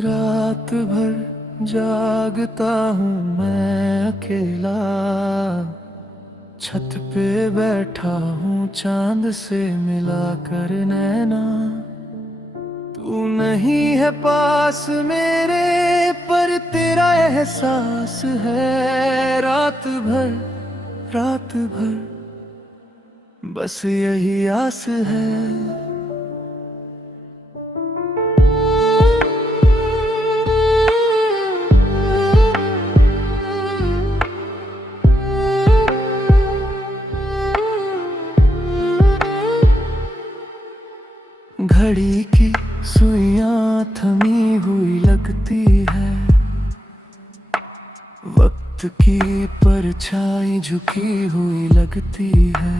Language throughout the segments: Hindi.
रात भर जागता हूँ मैं अकेला, छत पे बैठा हूँ चांद से मिला कर नैना। तू नहीं है पास मेरे पर तेरा एहसास है। रात भर बस यही आस है। घड़ी की सुइयां थमी हुई लगती है, वक्त की परछाई झुकी हुई लगती है।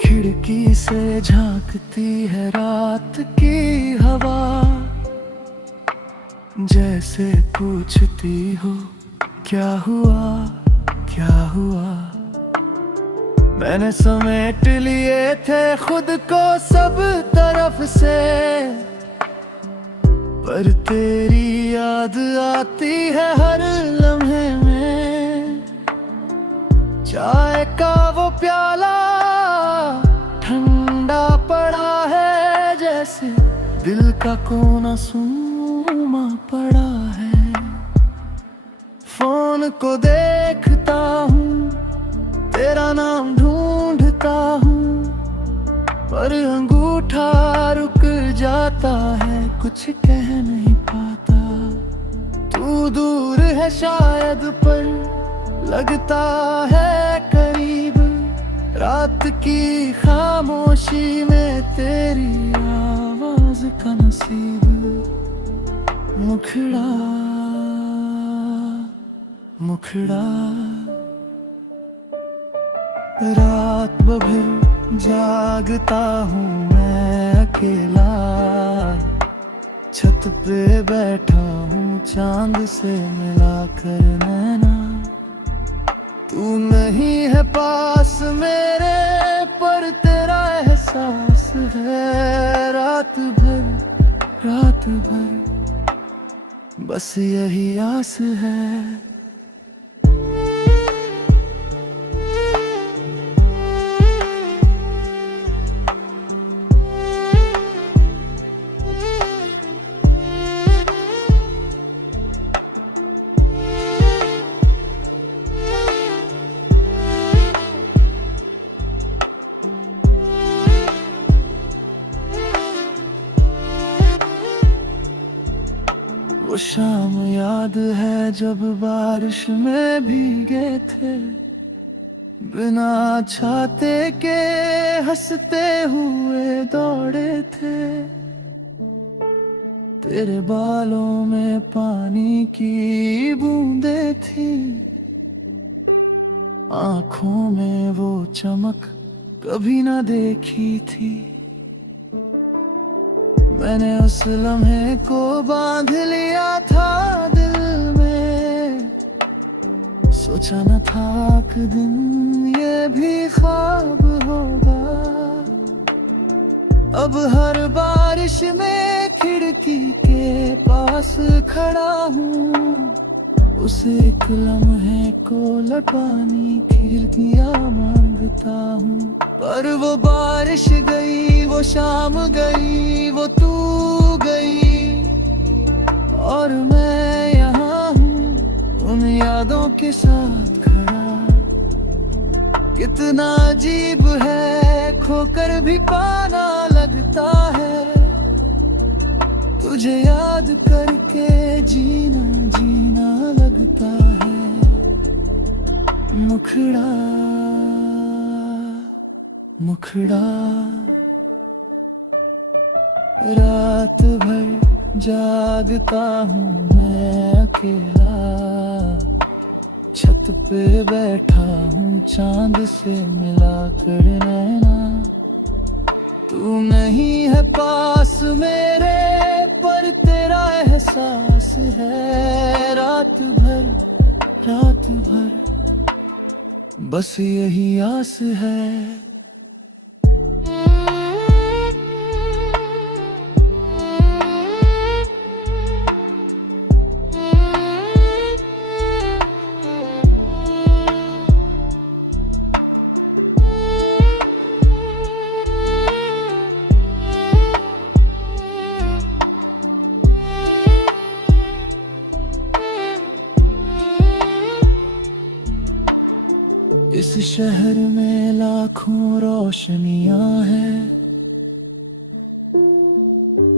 खिड़की से झांकती है रात की हवा, जैसे पूछती हो क्या हुआ क्या हुआ। मैंने समेट लिए थे खुद को सब तरफ से, पर तेरी याद आती है हर लम्हे में। चाय का वो प्याला ठंडा पड़ा है, जैसे दिल का कोना सुरमा पड़ा है। फोन को देखता हूँ, तेरा नाम ढूंढता हूँ, पर अंगूठा रुक जाता है, कुछ कह नहीं पाता। तू दूर है शायद पर लगता है करीब। रात की खामोशी में तेरी आवाज का नसीब। मुखड़ा मुखड़ा रात भर जागता हूँ मैं अकेला, छत पे बैठा हूँ चांद से मिला कर नैना। तू नहीं है पास मेरे पर तेरा एहसास है। रात भर बस यही आस है। वो शाम याद है जब बारिश में भीगे थे, बिना छाते के हंसते हुए दौड़े थे। तेरे बालों में पानी की बूंदें थी, आंखों में वो चमक कभी ना देखी थी। मैंने उस लम्हे को बांध लिया था दिल में, सोचा न था कि दिन ये भी ख्वाब होगा। अब हर बारिश में खिड़की के पास खड़ा हूँ, उस एक लम्हे को लौटाने खिड़कियाँ मांगता हूँ। पर वो बारिश गई, वो शाम गई, वो तू गई, और मैं यहाँ हूँ उन यादों के साथ खड़ा। कितना अजीब है खोकर भी पाना लगता है, तुझे याद करके जीना जीना लगता है। मुखड़ा मुखड़ा रात भर जागता हूँ मैं अकेला, छत पे बैठा हूँ चांद से मिला कर नैना। तू नहीं है पास मेरे पर तेरा एहसास है। रात भर बस यही आस है। इस शहर में लाखों रोशनियां हैं,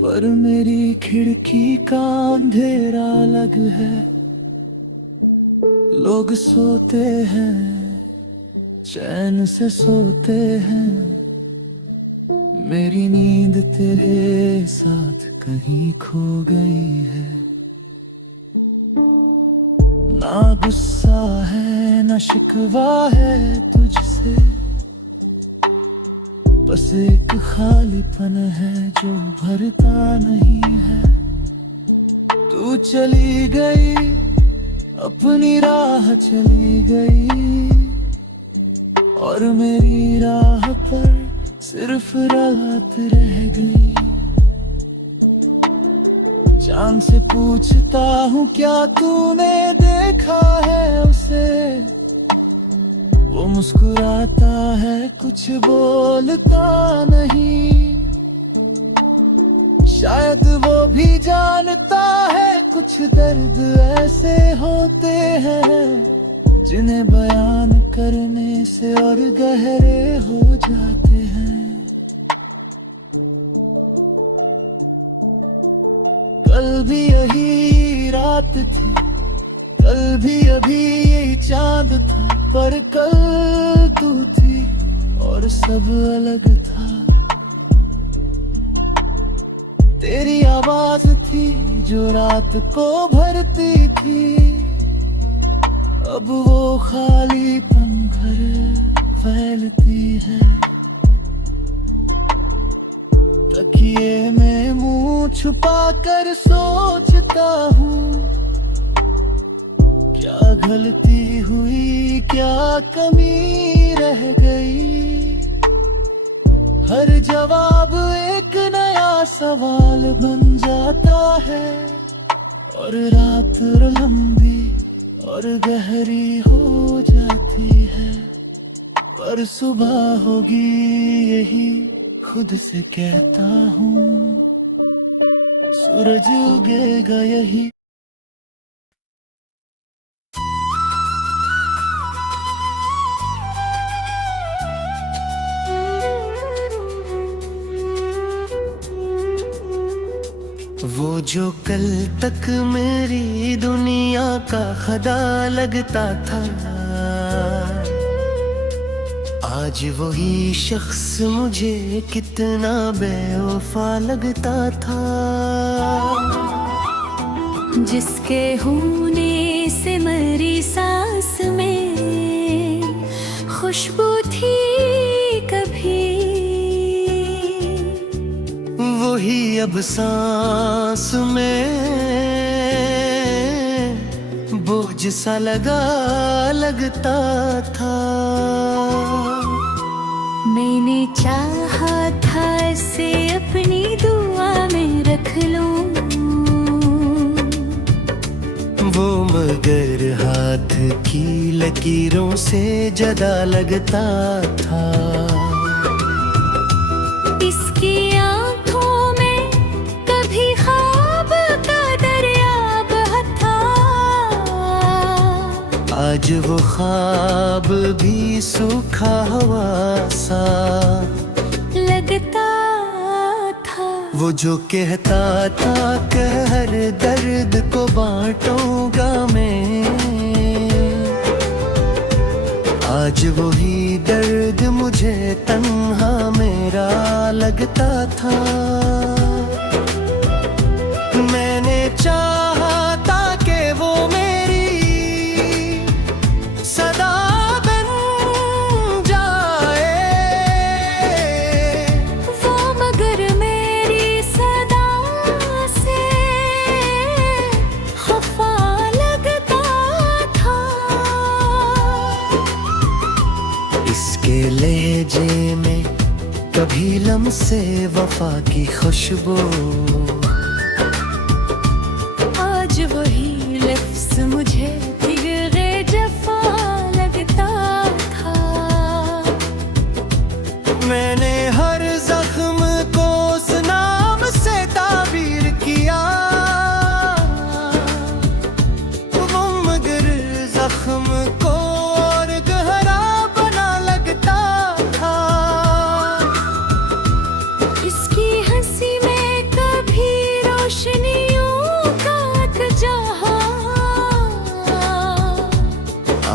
पर मेरी खिड़की का अंधेरा अलग है। लोग सोते हैं, चैन से सोते हैं, मेरी नींद तेरे साथ कहीं खो गई है। ना गुस्सा है ना शिकवा है तुझसे, बस एक खालीपन है जो भरता नहीं है। तू चली गई, अपनी राह चली गई, और मेरी राह पर सिर्फ रात रह गई। चांद से पूछता हूँ क्या तूने देखा है उसे, वो मुस्कुराता है कुछ बोलता नहीं। शायद वो भी जानता है कुछ दर्द ऐसे होते हैं जिन्हें बयान करने से और गहरे हो जाते हैं। कल भी यही रात थी, कल भी अभी यही चांद था, पर कल तू थी और सब अलग था। तेरी आवाज थी जो रात को भरती थी, अब वो खालीपन घर फैलती है। तकिए में मुंह छुपा कर सोचता हूँ, क्या गलती हुई क्या कमी रह गई। हर जवाब एक नया सवाल बन जाता है, और रात लंबी और गहरी हो जाती है। पर सुबह होगी यही खुद से कहता हूँ, सूरज उगेगा यही। वो जो कल तक मेरी दुनिया का खुदा लगता था, आज वही शख्स मुझे कितना बेवफा लगता था। जिसके होने से मेरी सांस में खुशबू थी कभी, वही अब सांस में बोझ सा लगता था। मैंने चाहा था इसे अपनी दुआ में रख लूं, वो मगर हाथ की लकीरों से जदा लगता था। इसकी आंखों में कभी ख्वाब का दरिया बहता, आज वो ख्वाब भी सूखा हुआ सा लगता था। वो जो कहता था कि हर दर्द को बांटूंगा मैं, आज वही दर्द मुझे तन्हा मेरा लगता था। मैंने चाहा था कि वो मेरी सदा बन जाए, वो मगर मेरी सदा से खफा लगता था। इसके लहजे में कभी लम्से वफा की खुशबू, आज वही लफ्ज़ मुझे भीगे जफा लगता था। मैंने हर जख्म को उस नाम से ताबीर किया, वो मगर जख्म को और गहरा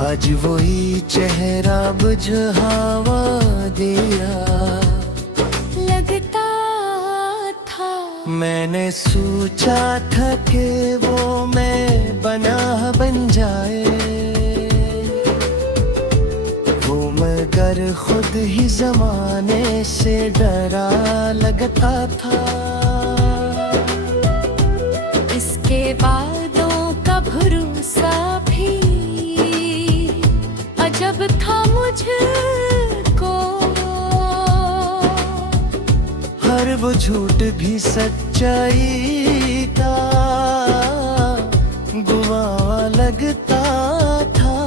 आज वही चेहरा बुझावा दिया लगता था। मैंने सोचा था कि वो मैं बन जाए, वो मगर खुद ही जमाने से डरा लगता था। इसके बादों का भरोसा भी अजब था मुझको, हर वो झूठ भी सच्चाई का गुमावा लगता था।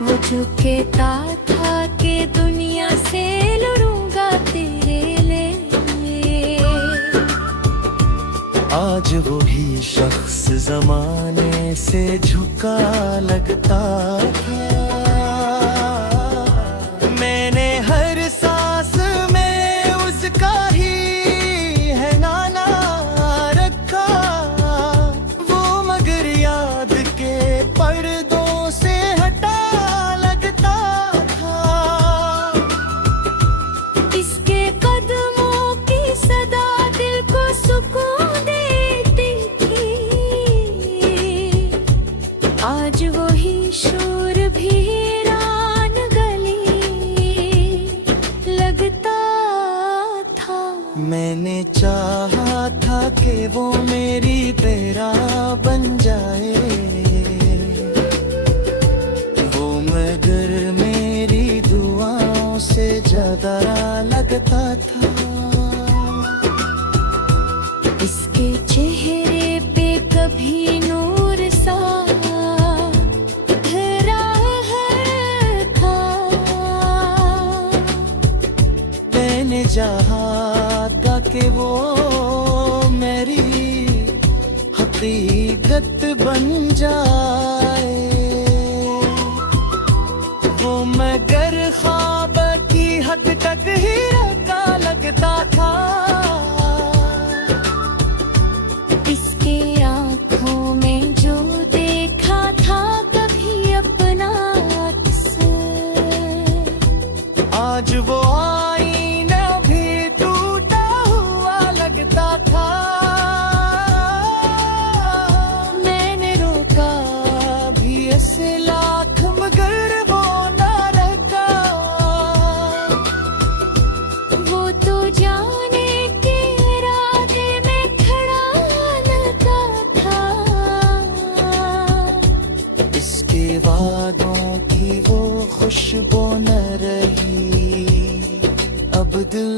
वो जो कहता था कि दुनिया से लड़ूंगा तेरे लिए, आज वो ही शख्स जमाने से झुका लगता था। मैंने हर सांस में उसका ही है नाना रखा, वो मगर याद के पर्दों से हटा लगता था। इसके कदमों की सदा दिल को सुकून देती थी। आज वही शोर भी वीरान गली लगता था। मैंने चाहा था कि वो मेरी तेरा बन जाए, वो मगर मेरी दुआओं से ज्यादा लगता था। इसके चेहरे पे कभी नूर सा उभरा था। मैंने चाहा था कि वो मेरी हकीकत बन जाए, वो मगर ख्वाब की हद तक ही रखा लगता था। इसके आँखों में जो देखा था कभी अपना अक्सर, आज वो आईना भी टूटा हुआ लगता था। मैंने रोका भी ऐसे लाख मगर वो ना रखा, वो तो जाने के इरादे में खड़ा लगा था। इसके वादों की वो खुशबू न रही अब दिल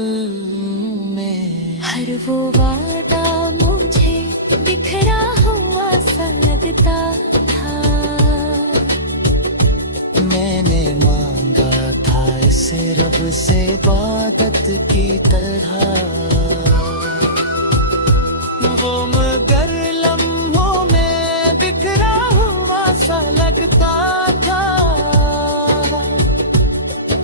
में। हर वो वादा मुझे बिखरा हुआ सा लगता था। मैंने मांगा था इसे रब से इबादत की तरह, वो मगर लम्हों में बिखरा हुआ सा लगता था।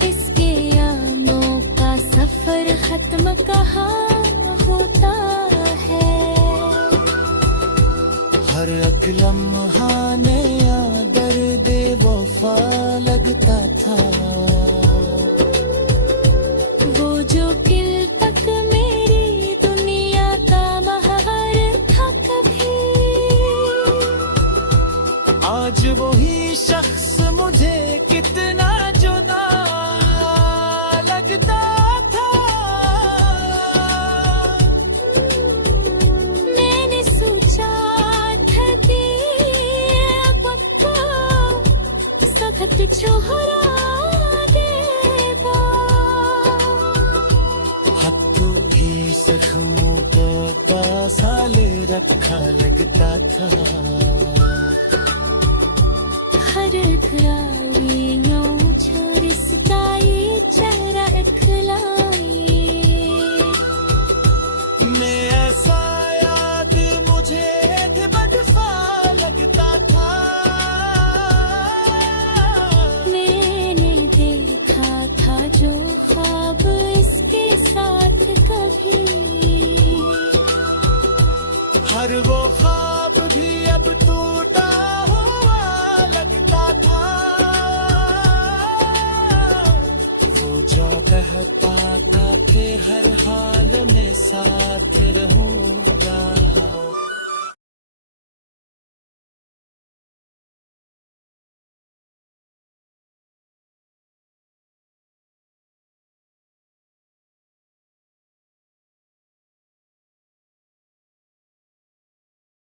इसके आंगों का सफर खत्म कहाँ होता है। हर एक लम्हा नया दर्द वफा लगता था। वो जो दिल तक मेरी दुनिया का बहार था कभी, आज वही शख्स मुझे कितना जुदा लगता था। मैंने सोचा था कि वक्ता सख्त छोहरा देगा। हाथों की जख्मों को पासाले रखा लगता था। हर खराइयों छोरिसता ये चेहरा इखलाई। मैं ऐसा याद मुझे बदफा लगता था। मैंने देखा था जो ख्वाब इसके साथ कभी, हर वो ख्वाब भी अब टूटा हुआ हर हाल में साथ रहूं